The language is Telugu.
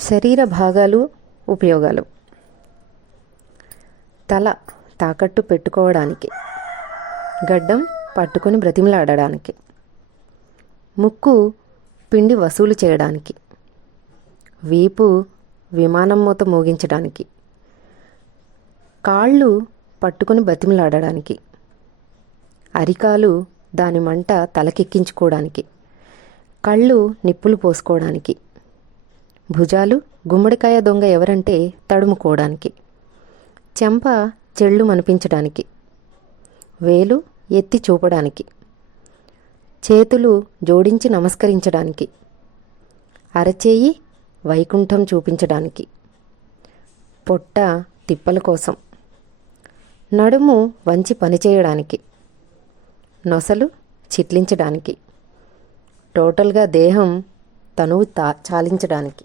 శరీర భాగాలు ఉపయోగాలు. తల తాకట్టు పెట్టుకోవడానికి గడ్డం పట్టుకొని బ్రతిమలాడడానికి ముక్కు పిండి వసూలు చేయడానికి వీపు విమానం మూత మోగించడానికి కాళ్ళు పట్టుకొని బతిమలాడడానికి అరికాలు దాని మంట తలకెక్కించుకోవడానికి కళ్ళు నిప్పులు పోసుకోవడానికి భుజాలు గుమ్మడికాయ దొంగ ఎవరంటే తడుముకోవడానికి. చెంప చెళ్ళు మనిపించడానికి వేలు ఎత్తి చూపడానికి. చేతులు జోడించి నమస్కరించడానికి. అరచేయి వైకుంఠం చూపించడానికి. పొట్ట తిప్పల కోసం. నడుము వంచి పనిచేయడానికి. నొసలు చిట్లించడానికి. టోటల్గా దేహం తనువు తా చాలించడానికి.